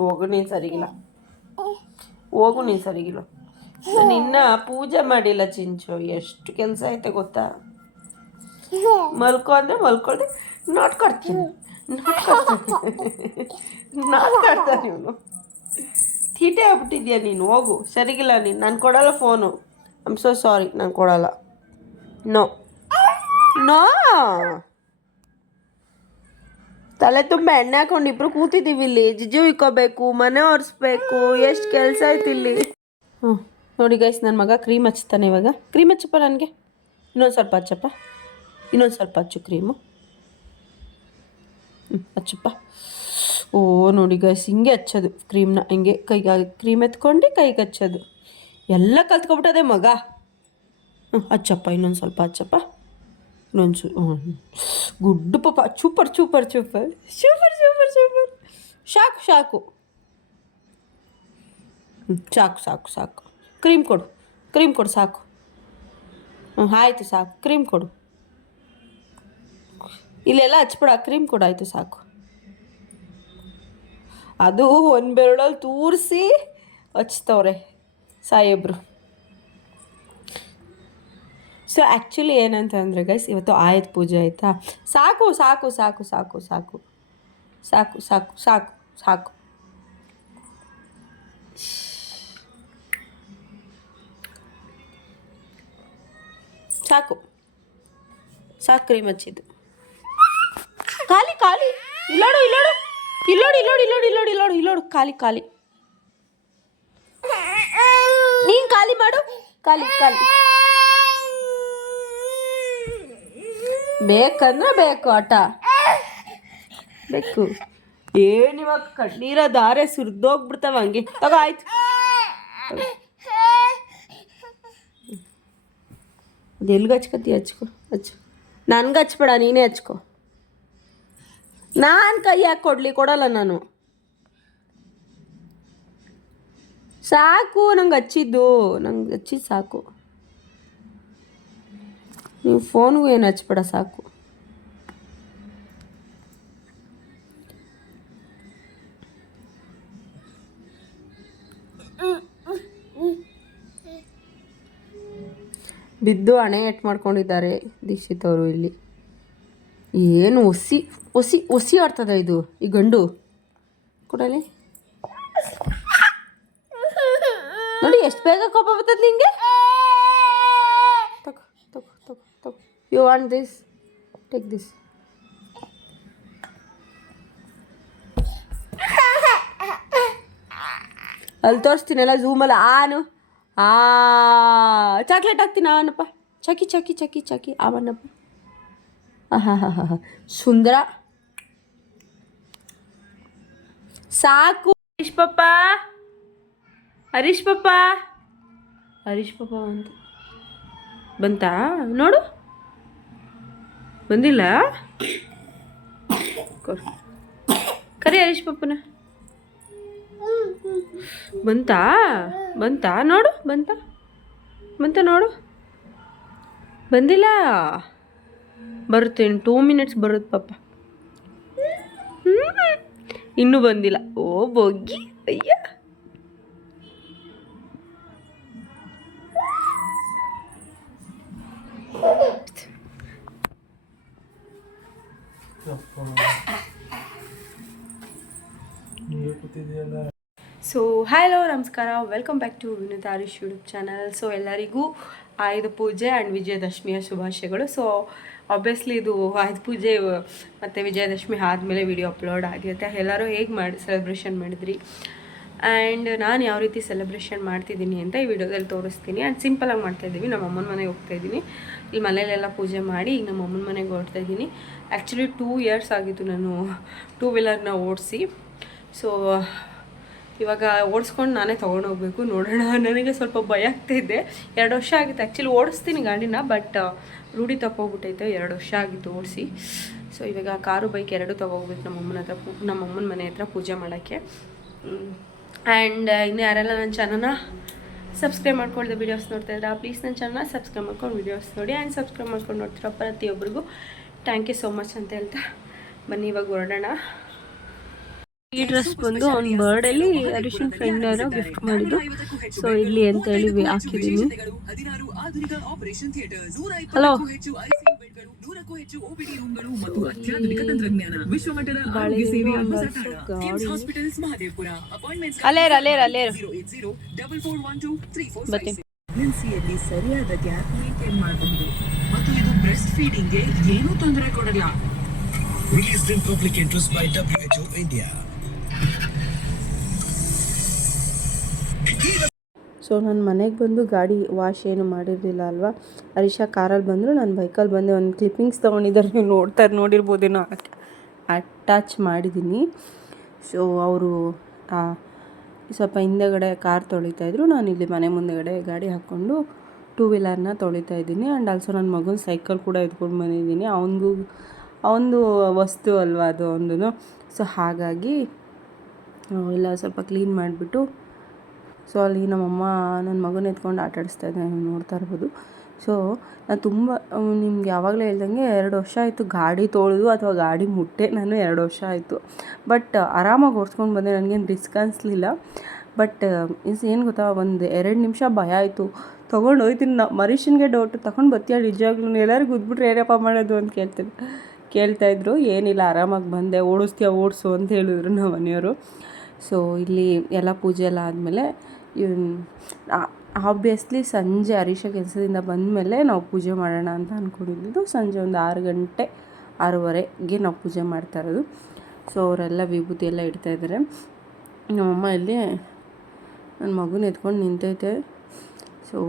ಹೋಗು ನೀನು ಸರಿಗಿಲ್ಲ, ಹೋಗು ನೀನು ಸರಿಗಿಲ್ಲ. ನಾನು ಇನ್ನೂ ಪೂಜೆ ಮಾಡಿಲ್ಲ ಚಿಂಚು. ಎಷ್ಟು ಕೆಲಸ ಐತೆ ಗೊತ್ತಾ? ಮಲ್ಕೊ ಅಂದರೆ ಮಲ್ಕೊಳ್ದೆ ನಾಟ್ಕಾಡ್ತೀನಿ, ನಾಟ್ಕಾಡ್ತಾನೆ ಇವನು. ತೀಟೆ ಆಗ್ಬಿಟ್ಟಿದ್ಯಾ ನೀನು. ಹೋಗು, ಸರಿಗಿಲ್ಲ ನೀನು. ನಾನು ಕೊಡಲ್ಲ phone. I am so sorry, ನಾನು ಕೊಡಲ್ಲ. No no. ತಲೆ ತುಂಬ ಎಣ್ಣೆ ಹಾಕೊಂಡು ಇಬ್ರು ಕೂತಿದ್ದೀವಿ ಇಲ್ಲಿ. ಜಿಜು ಇಕ್ಕೋಬೇಕು, ಮನೆ ಒರೆಸ್ಬೇಕು, ಎಷ್ಟು ಕೆಲಸ ಆಯ್ತು ಇಲ್ಲಿ. ನೋಡಿ ಗೈಸ್, ನನ್ನ ಮಗ ಕ್ರೀಮ್ ಹಚ್ತಾನೆ ಇವಾಗ. ಕ್ರೀಮ್ ಹಚ್ಚಪ್ಪ ನನಗೆ. ಇನ್ನೊಂದು ಸ್ವಲ್ಪ ಹಚ್ಚಪ್ಪ, ಇನ್ನೊಂದು ಸ್ವಲ್ಪ ಹಚ್ಚು ಕ್ರೀಮು. ಹಚ್ಚಪ್ಪ. ಓ ನೋಡಿ ಗೈಸ್, ಹಿಂಗೆ ಹಚ್ಚೋದು ಕ್ರೀಮ್ನ. ಹಿಂಗೆ ಕೈಗೆ ಕ್ರೀಮ್ ಎತ್ಕೊಂಡು ಕೈಗೆ ಹಚ್ಚೋದು. ಎಲ್ಲ ಕಲ್ತ್ಕೊಬಿಟ್ಟದೆ ಮಗ. ಹಚ್ಚಪ್ಪ, ಇನ್ನೊಂದು ಸ್ವಲ್ಪ ಹಚ್ಚಪ್ಪ. ಇನ್ನೊಂದು ಗುಡ್ಡು ಪಾಪ. Super super super super super super. ಸಾಕು ಸಾಕು ಸಾಕು ಸಾಕು ಸಾಕು. ಕ್ರೀಮ್ ಕೊಡು, ಕ್ರೀಮ್ ಕೊಡು, ಸಾಕು. ಆಯಿತು ಸಾಕು, ಕ್ರೀಮ್ ಕೊಡು. ಇಲ್ಲೆಲ್ಲ ಹಚ್ಬಿಡ, ಕ್ರೀಮ್ ಕೊಡು. ಆಯಿತು ಸಾಕು. ಅದು ಒಂದು ಬೆರಳಲ್ಲಿ ತೂರಿಸಿ ಹಚ್ತವ್ರೆ ಸಾಹೇಬ್ರು. ಸೊ ಆ್ಯಕ್ಚುಲಿ ಏನಂತಂದರೆ ಗೈಸ್, ಇವತ್ತು ಆಯುಧ ಪೂಜೆ ಆಯಿತಾ. ಸಾಕು ಸಾಕು ಸಾಕು ಸಾಕು ಸಾಕು ಸಾಕು ಸಾಕು ಸಾಕು ಸಾಕು. ಸಾಕು ಸಾಕು ಕ್ರೀಮ್ ಹಚ್ಚಿದ್ದು. ಖಾಲಿ ಖಾಲಿ. ಇಲ್ಲೋಡು ಇಲ್ಲೋಡು ಇಲ್ಲೋಡು ಇಲ್ಲೋಡು ಇಲ್ಲೋಡು ಇಲ್ಲೋಡು ಇಲ್ಲೋಡು ಇಲ್ಲೋಡು. ಖಾಲಿ ಖಾಲಿ. ನೀನು ಖಾಲಿ ಮಾಡು. ಖಾಲಿ ಖಾಲಿ. ಬೇಕಂದ್ರೆ ಬೇಕು ಆಟ ಬೇಕು. ಏನಿವಾಗ ಕಣ್ಣೀರ ದಾರೆ ಸುರಿದೋಗ್ಬಿಡ್ತಾವ ಹಂಗೆ. ತಗೋ ಆಯ್ತು. ಅದು ಎಲ್ಗೆ ಹಚ್ಕೊತಿ? ಹಚ್ಕೊ, ಹಚ್ಚು. ನನ್ಗೆ ಹಚ್ಬೇಡ, ನೀನೇ ಹಚ್ಕೊ. ನಾನು ಕೈ ಹಾಕಿ ಕೊಡಲ್ಲ ನಾನು. ಸಾಕು, ನಂಗೆ ಹಚ್ಚಿದ್ದು ಸಾಕು. ನೀವು ಫೋನ್ಗೂ ಏನು ಹಚ್ಬೇಡ, ಸಾಕು. ಬಿದ್ದು ಹಣೆ ಎಟ್ಟು ಮಾಡ್ಕೊಂಡಿದ್ದಾರೆ ದೀಕ್ಷಿತ್ ಅವರು ಇಲ್ಲಿ. ಏನು ಒಸಿ ಒಸಿ ಒಸಿ ಆಡ್ತದ ಇದು ಈ ಗಂಡು. ಕೊಡಲಿ ನೋಡಿ, ಎಷ್ಟು ಬೇಗ ಕೋಪ ಬರ್ತದೆ ನಿಂಗೆ. ತಗೋ ತಗೋ ತಗೋ ತಗೋ. You want this? Take this. ಅಲ್ಲಿ ತೋರಿಸ್ತೀನಲ್ಲ ಝೂಮಲ್ಲ. ಚಾಕ್ಲೇಟ್ ಹಾಕ್ತೀನಿ ಅವನಪ್ಪ. ಚಕಿ ಚಕಿ ಚಕಿ ಚಕಿ ಅವನಪ್ಪ. ಹಾ ಹಾ ಹಾ ಹಾ ಸುಂದರ. ಸಾಕು. ಹರೀಶ್ ಪಪ್ಪ, ಹರೀಶ್ ಪಪ್ಪ, ಹರೀಶ್ ಪಪ್ಪ ಬಂತಾ ನೋಡು. ಬಂದಿಲ್ಲ. ಕರಿ ಹರೀಶ್ ಪಪ್ಪನ. ಬಂತಾ ನೋಡು. ಬಂತ ನೋಡು. ಬಂದಿಲ್ಲ. ಬರುತ್ತೆ, 2 minutes ಬರುತ್ತೆ ಪಾಪ. ಇನ್ನೂ ಬಂದಿಲ್ಲ. ಓ ಬೊಗ್ಗಿ. ಅಯ್ಯ ಸೊ ಹಲೋ ನಮಸ್ಕಾರ, welcome back to Vinod Harish YouTube channel. So ಎಲ್ಲರಿಗೂ ಆಯುಧ ಪೂಜೆ ಆ್ಯಂಡ್ ವಿಜಯದಶಮಿಯ ಶುಭಾಶಯಗಳು. ಸೊ ಆಬ್ವಿಯಸ್ಲಿ ಇದು ಆಯುಧ ಪೂಜೆ ಮತ್ತು ವಿಜಯದಶಮಿ ಆದಮೇಲೆ ವಿಡಿಯೋ ಅಪ್ಲೋಡ್ ಆಗಿರುತ್ತೆ. ಎಲ್ಲರೂ ಹೇಗೆ ಸೆಲೆಬ್ರೇಷನ್ ಮಾಡಿದ್ರಿ ಆ್ಯಂಡ್ ನಾನು ಯಾವ ರೀತಿ ಸೆಲೆಬ್ರೇಷನ್ ಮಾಡ್ತಿದ್ದೀನಿ ಅಂತ ಈ ವಿಡಿಯೋದಲ್ಲಿ ತೋರಿಸ್ತೀನಿ. ಆ್ಯಂಡ್ ಸಿಂಪಲಾಗಿ ಮಾಡ್ತಾಯಿದ್ದೀವಿ. ನಮ್ಮ ಅಮ್ಮನ ಮನೆಗೆ ಹೋಗ್ತಾಯಿದ್ದೀನಿ. ಇಲ್ಲಿ ಮನೆಯಲ್ಲೆಲ್ಲ ಪೂಜೆ ಮಾಡಿ ಈಗ ನಮ್ಮ ಅಮ್ಮನ ಮನೆಗೆ ಹೊರಡ್ತಾಯಿದ್ದೀನಿ. ಆ್ಯಕ್ಚುಲಿ 2 years ಆಗಿತ್ತು ನಾನು 2 wheelerನ ಓಡಿಸಿ. ಸೊ ಇವಾಗ ಓಡಿಸ್ಕೊಂಡು ನಾನೇ ತೊಗೊಂಡೋಗ್ಬೇಕು. ನೋಡೋಣ. ನನಗೆ ಸ್ವಲ್ಪ ಭಯ ಆಗ್ತಾಯಿದ್ದೆ. 2 ವರ್ಷ ಆಗಿತ್ತು ಆ್ಯಕ್ಚುಲಿ ಓಡಿಸ್ತೀನಿ ಗಾಡಿನ, ಬಟ್ ರೂಢಿ ತಪ್ಪೋಗ್ಬಿಟ್ಟೈತೆ. 2 ವರ್ಷ ಆಗಿತ್ತು ಓಡಿಸಿ. ಸೊ ಇವಾಗ ಕಾರು ಬೈಕ್ ಎರಡೂ ತೊಗೋಗ್ಬೇಕು ನಮ್ಮ ಅಮ್ಮನ ಮನೆ ಹತ್ರ ಪೂಜೆ ಮಾಡೋಕ್ಕೆ. ಆ್ಯಂಡ್ ಇನ್ನು ಯಾರೆಲ್ಲ ನನ್ನ ಚಾನಲ್ನ ಸಬ್ಸ್ಕ್ರೈಬ್ ಮಾಡ್ಕೊಳ್ದೆ ವೀಡಿಯೋಸ್ ನೋಡ್ತಾಯಿದ್ರೆ ಪ್ಲೀಸ್ ನನ್ನ ಚಾನಲ್ನ ಸಬ್ಸ್ಕ್ರೈಬ್ ಮಾಡ್ಕೊಂಡು ವೀಡಿಯೋಸ್ ನೋಡಿ. ಆ್ಯಂಡ್ ಸಬ್ಸ್ಕ್ರೈಬ್ ಮಾಡ್ಕೊಂಡು ನೋಡ್ತಿರೋ ಪ್ರತಿಯೊಬ್ಬರಿಗೂ ಥ್ಯಾಂಕ್ ಯು ಸೋ ಮಚ್ ಅಂತ ಹೇಳ್ತಾ ಬನ್ನಿ ಇವಾಗ ಹೊರಡೋಣ. ಈ ಡ್ರೆಸ್ ಬಂದು ಅವ್ನ ಬರ್ಡೇಲಿ ಹರೀಶನ್ ಫ್ರೆಂಡ್ ಯಾರೋ ಗಿಫ್ಟ್ ಮಾಡಿದ್ದು. ಸೊ ಇಲ್ಲಿ ಅಂತ ಹೇಳಿ ಹಾಕಿದ್ದೀನಿ. ಹಲೋ ಸರಿಯಾದ ಗ್ಯಾಪ್ ಮೇಂಟೈನ್ ಮಾಡಬಹುದು ಮತ್ತು ಇದು ಬ್ರೆಸ್ಟ್ ಫೀಡಿಂಗ್ಗೆ ಏನೂ ತೊಂದರೆ ಕೊಡಲ್ಲ. Released in public interest by WHO India. So ನಾನು ಮನೆಗೆ ಬಂದು ಗಾಡಿ ವಾಶ್ ಏನು ಮಾಡಿರಲಿಲ್ಲ ಅಲ್ವಾ. ಹರೀಶ ಕಾರಲ್ಲಿ ಬಂದರು, ನಾನು ಬೈಕಲ್ಲಿ ಬಂದೆ. ಒಂದು ಕ್ಲಿಪ್ಪಿಂಗ್ಸ್ ತೊಗೊಂಡಿದ್ದಾರೆ, ನೀವು ನೋಡಿರ್ಬೋದೇನೋ, ಅಟ್ಯಾಚ್ ಮಾಡಿದ್ದೀನಿ. ಸೊ ಅವರು ಸ್ವಲ್ಪ ಹಿಂದೆಗಡೆ ಕಾರ್ ತೊಳಿತಾಯಿದ್ರು, ನಾನು ಇಲ್ಲಿ ಮನೆ ಮುಂದೆಗಡೆ ಗಾಡಿ ಹಾಕ್ಕೊಂಡು ಟೂ ವೀಲರ್ನ ತೊಳಿತಾ ಇದ್ದೀನಿ. ಆ್ಯಂಡ್ ಆಲ್ಸೋ ನನ್ನ ಮಗನ ಸೈಕಲ್ ಕೂಡ ಎತ್ಕೊಂಡು ಬಂದಿದ್ದೀನಿ. ಅವನದು ವಸ್ತು ಅಲ್ವಾ ಅದು ಒಂದು. ಸೊ ಹಾಗಾಗಿ ಎಲ್ಲ ಸ್ವಲ್ಪ ಕ್ಲೀನ್ ಮಾಡಿಬಿಟ್ಟು, ಸೊ ಅಲ್ಲಿ ನಮ್ಮಮ್ಮ ನನ್ನ ಮಗನ ಎತ್ಕೊಂಡು ಆಟಾಡಿಸ್ತಾ ಇದ್ದೆ, ನೀವು ನೋಡ್ತಾ ಇರ್ಬೋದು. ಸೊ ನಾನು ತುಂಬ ನಿಮ್ಗೆ ಯಾವಾಗಲೇ ಹೇಳ್ದಂಗೆ 2 ವರ್ಷ ಆಯಿತು ಗಾಡಿ ತೊಳೆದು ಅಥವಾ ಗಾಡಿ ಮುಟ್ಟೆ. ನಾನು 2 ವರ್ಷ ಆಯಿತು. ಬಟ್ ಆರಾಮಾಗಿ ಓಡಿಸ್ಕೊಂಡು ಬಂದೆ, ನನಗೇನು ರಿಸ್ಕ್ ಅನಿಸ್ಲಿಲ್ಲ. ಬಟ್ ಏನು ಗೊತ್ತಾ, ಒಂದು 2 ನಿಮಿಷ ಭಯ ಆಯಿತು. ತೊಗೊಂಡು ಹೋಗ್ತೀನಿ ಮರೀಷನ್ಗೆ ಡೌಟು, ತಗೊಂಡು ಬರ್ತೀಯ ನಿಜವಾಗ್ಲೂ, ಎಲ್ಲರಿಗೂ ಗುದ್ಬಿಟ್ರೆ ಏನಪ್ಪ ಮಾಡೋದು ಅಂತ ಕೇಳ್ತಾಯಿದ್ರು. ಏನಿಲ್ಲ, ಆರಾಮಾಗಿ ಬಂದೆ, ಓಡಿಸು ಅಂತ ಹೇಳಿದ್ರು ನಮ್ಮ ಮನೆಯವರು. ಸೊ ಇಲ್ಲಿ ಎಲ್ಲ ಪೂಜೆ ಎಲ್ಲ ಆದಮೇಲೆ ಆಬ್ವಿಯಸ್ಲಿ ಸಂಜೆ ಹರೀಶ ಕೆಲಸದಿಂದ ಬಂದಮೇಲೆ ನಾವು ಪೂಜೆ ಮಾಡೋಣ ಅಂತ ಅಂದ್ಕೊಂಡಿದ್ದು. ಸಂಜೆ ಒಂದು 6 ಗಂಟೆ 6:30ಗೆ ನಾವು ಪೂಜೆ ಮಾಡ್ತಾ ಇರೋದು. ಸೊ ಅವರೆಲ್ಲ ವಿಭೂತಿ ಎಲ್ಲ ಇಡ್ತಾಯಿದ್ದಾರೆ. ನಮ್ಮಮ್ಮ ಇಲ್ಲಿ ನನ್ನ ಮಗುನ ಎತ್ಕೊಂಡು ನಿಂತೈತೆ. ಸೊ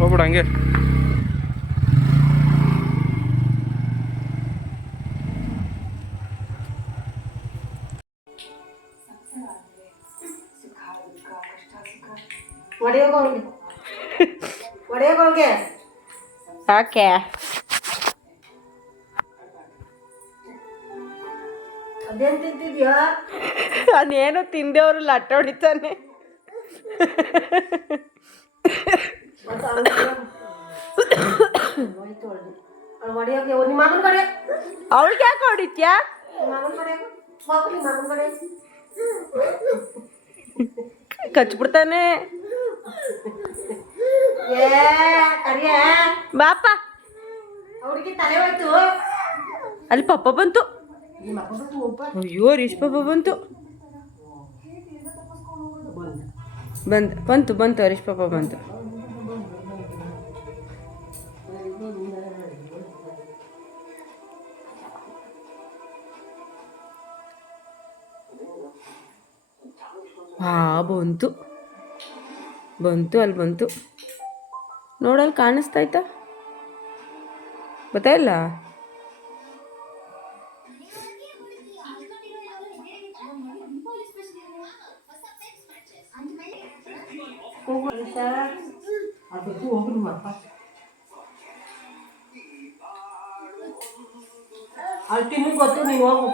ಹೋಗ್ಬಿಡ ಹಂಗೆ. ಯಾಕೆ ಅದೇನು ತಿಂದೇವ್ರು ಲಟ್ಟ ಹೊಡಿತಾನೆ. ಅವಳಿಗೆ ಯಾಕೆ ಹೊಡಿತ್ಯಾ? ಕಚ್ಬಿಡ್ತಾನೆ. ಬಾಪ ಅಲ್ಲಿ ಪಪ್ಪ ಬಂತು. ಅಯ್ಯೋ ಹರೀಶ್ ಪಾಪ ಬಂತು. ಬಂತು ಹರೀಶ್ ಪಾಪ ಬಂತು. ಬಂತು ಅಲ್ಲಿ ಬಂತು ನೋಡಲ್ಲಿ ಕಾಣಿಸ್ತಾಯ್ತಾ? ಗೊತ್ತಾ ಇಲ್ಲ? ಅಲ್ಟಿಮು ಗೊತ್ತು ನೀವು ಹೋಗು.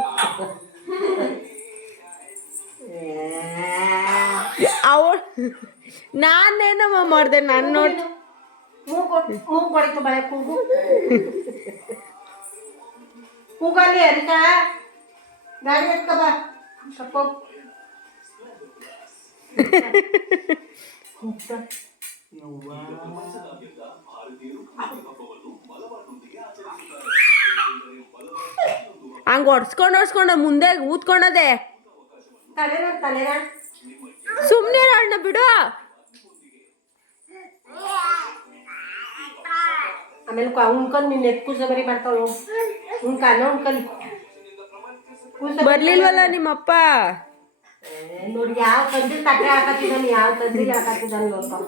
ಅವಳು ನಾನೇನಮ್ಮ ಮಾಡಿದೆ, ನಾನು ನೋಡಿ ಮೂಗು ಹೊಡಿತು ಬಳೆ ಕೂಗು ಕೂಗಲ್ಲಿ ಅರಿತ ಗಾಡಿ ಎತ್ಕ ಬಾ ಸ್ವಲ್ಪ ಹಂಗೆ ಹೊಡ್ಸ್ಕೊಂಡು ಮುಂದೆ ಊದ್ಕೊಂಡದೆ. ತಲೆನ ಸುಮ್ಮನೆ ಅಣ್ಣ ಬಿಡು. ಆಮೇಲೆ ಉಣ್ಕೊಂಡು ನಿನ್ನ ಎತ್ತು ಕೂಸ ಬರೀ ಮಾಡ್ತಾಳು ಉಣ್ಕೊಂಡು ಬರ್ಲಿಲ್ವಲ್ಲ ನಿಮ್ಮಪ್ಪ? ನೋಡಿ ಯಾವ ತಂದಿ ತಟ್ಟೆ ಹಾಕತ್ತಿದ್ದಾನೆ, ಯಾವ ತಂದಿ ಹಾಕತ್ತಿದ್ದಾನೆ ನೋಡ್ಕೊ.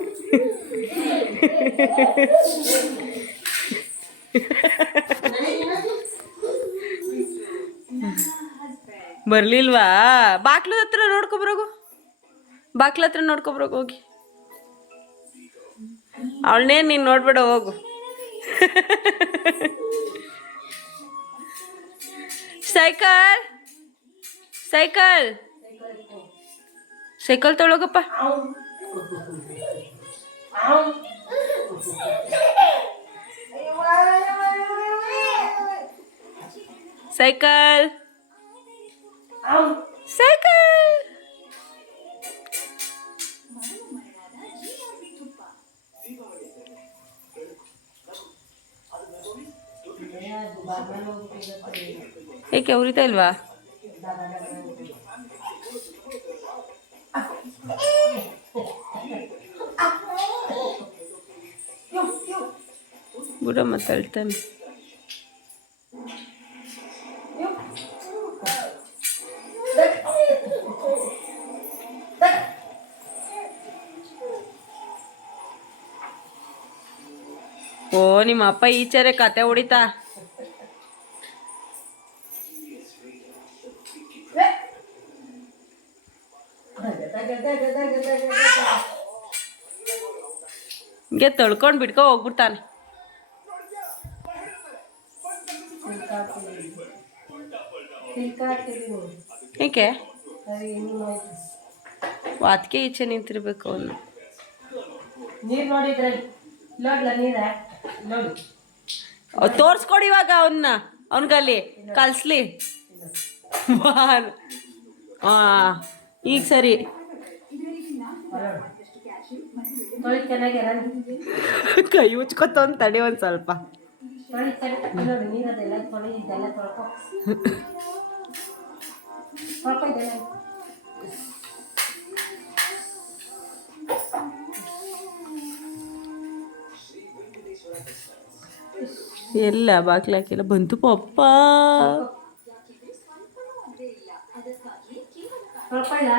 ಬರ್ಲಿಲ್ವಾ? ಬಾಕ್ಲ ಹತ್ರ ನೋಡ್ಕೊಬರೋಗು ಹೋಗಿ. ಅವಳನ್ನೇ ನೀನು ನೋಡ್ಬೇಡ, ಹೋಗು. ಸೈಕಲ್ ತೊಳಗಪ್ಪ. ಸೈಕಲ್ ಏಕೆ ಉರಿತಾ ಇಲ್ವಾ? ಬಿಡ ಮತ್ತೆ ಅಳ್ತಾನೆ. ಓ ನಿಮ್ಮ ಅಪ್ಪ ಈಚಾರೆ ಕತೆ ಹೊಡಿತಾ. ಹಿಂಗೆ ತೊಳ್ಕೊಂಡು ಬಿಡ್ಕೊ ಹೋಗ್ಬಿಡ್ತಾನೆ. ಏಕೆ ಅದಕ್ಕೆ ಈಚೆ ನಿಂತಿರ್ಬೇಕು ಅವನು. ನೀರು ನೋಡಿದ್ರೆ ನೋಡ್ಲ ನೀರ ನೋಡಿ ತೋರ್ಸ್ಕೊಡಿ ಇವಾಗ ಅವನ್ಗಲ್ಲಿ ಕಲ್ಸ್ಲಿ. ಈಗ ಸರಿ. ತೊಳಿ ಚೆನ್ನಾಗ್ಯಾರ ಕೈ ಉಚ್ಕೊತ ತಡಿ ಒಂದು ಸ್ವಲ್ಪ. ನೋಡಿ ನೀರದೆಲ್ಲ ತೊಳಿ ಇದೆಲ್ಲ ತೊಳ್ಕೊ ಇದೆಲ್ಲ. ಎಲ್ಲ ಬಾಗ್ಲಾಕಿಲ್ಲ ಬಂತು ಪಪ್ಪ. ತೊಳ್ಕೊಳ್ಳ